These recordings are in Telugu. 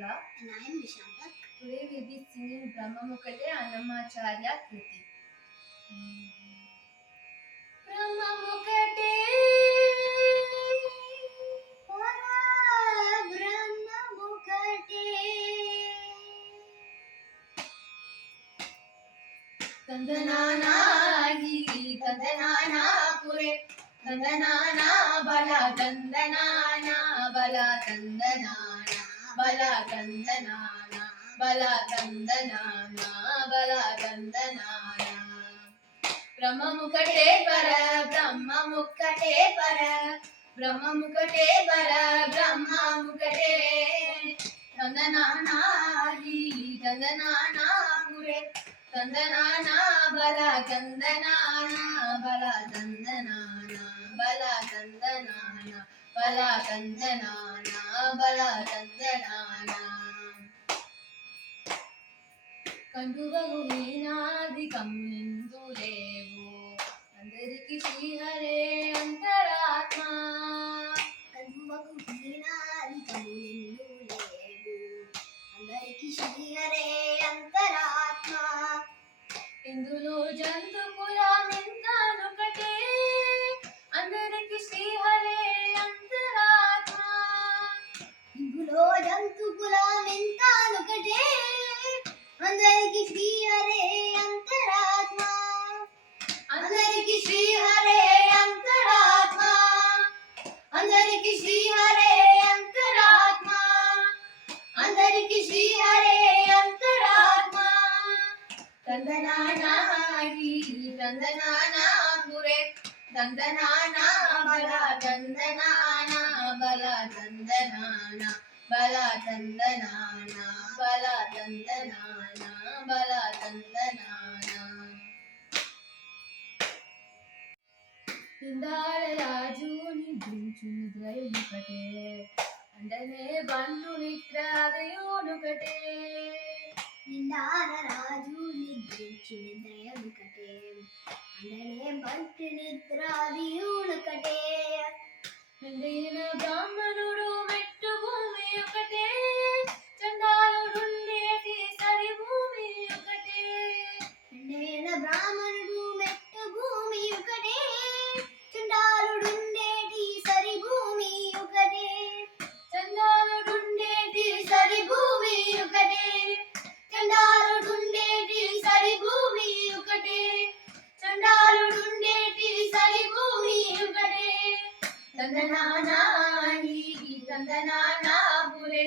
Shantala. And I am Nishantak. Today we will be singing Brahmamukate Annamacharya Kriti. Brahmamukate Brahmamukate Tandanana Tandanana Pure Tandanana Bala Tandanana Bala Tandanana Bala Tandanana Bala Tandanana Bala Tandanana Brahmamukate para Brahmamukate para Brahmamukate para Brahmamukate Tandanana Tandanana Pure Tandanana Bala Tandanana Bala Tandanana Bala Tandanana Bala Tandanana Bala Tandanana కండువగు వీణాది కమ్మిందులేవు అందరికి శ్రీహరే అంతరాత్మ కండువగు వీణాది కమ్మిందులేవు అందరికి శ్రీహరే అంతరాత్మ ఇందులో జంతు కులమింతానొకటే అందరికి శ్రీహరే అంతరాత్మ ఇందులో జంతు కులమింతానొకటే అందరికి శ్రీహరే అంతరాత్మ అందరికి శ్రీహరే అంతరాత్మ అందరికి శ్రీహరే అంతరాత్మ అందరికి శ్రీహరే అంతరాత్మ తందనానా తందనానా పురే తందనానా బల తందనానా బల తందనానా బల తందనానా బల తందనానా బల తందనానా ఇందాల రాజు నిద్రించు నిద్రయునుకటే అండనే బండు నిద్రాదయోనుకటే ఇందాల రాజు నిద్రించి నిద్రయొకటే అందనే బంటి నిద్రాదియునొకటే మెండైన బ్రాహ్మణుడు మెట్టు భూమి ఒకటే చండాలుడుండేటి సరి భూమి ఒకటే మెండైన బ్రాహ్మణుడు మెట్టు భూమి ఒకటే చండాలుడుండేటి సరి భూమి ఒకటే చండాలుడుండేటి సరి భూమి ఒకటే చండాలుడుండేటి సరి భూమి ఒకటే చండాలుడుండేటి సరి భూమి ఒకటే తందనానా తందనానా పురే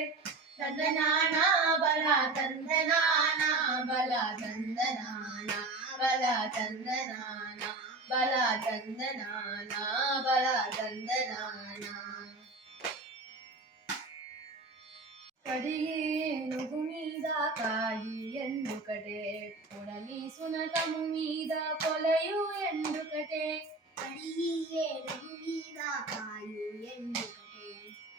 తందనానా బల తందనానా బల తందనానా బల తందనానా బల తందనానా బల తందనానా కడిగేనుగు మీద కాయి ఎందుకటే పొడని సునకము మీద పొలయు ఎందుకటే కడిగి ఏనుగు మీద కాయు ఎందుకటే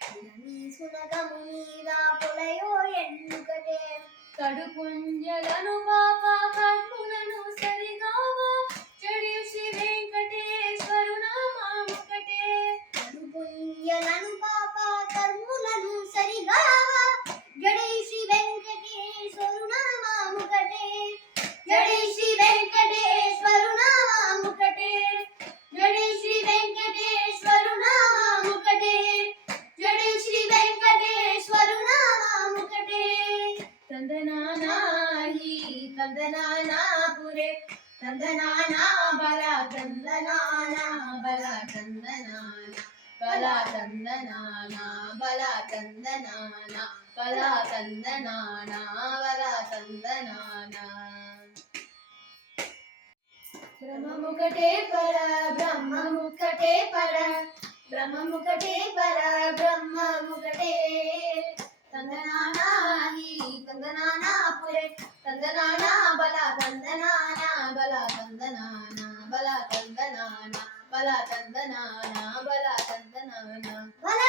పుడమి సునకము మీద పొలయో ఎందుకటే కడుపుంజలను పాప కర్ములను సరిగావా చెడి శ్రీ వెంకటేశ్వరు నామముకటే పుణ్యలను పాప కర్ములను సరిగావా జడై శ్రీ వెంకటేశ్వరు నామముకటే జడి శ్రీ వెంకటేశ్వరు నామముకటే జడి శ్రీ వెంకటేశ్వరు నామముకటే జడి శ్రీ వెంకటేశ్వరు నామముకటే తందనానా తందనానా పురే తందనానా బల తందనానా బల తందనానా బల తందనానా బల తందనానా బల తందనానా బల తందనానా బ్రహ్మముకటే పర బ్రహ్మముకటే పర బ్రహ్మముకటే పర బ్రహ్మముకటే తందనానా తందనానా పురే తందనానా బల తందనానా బల తందనానా బల తందనానా బల తందనానా బల తందనానా బల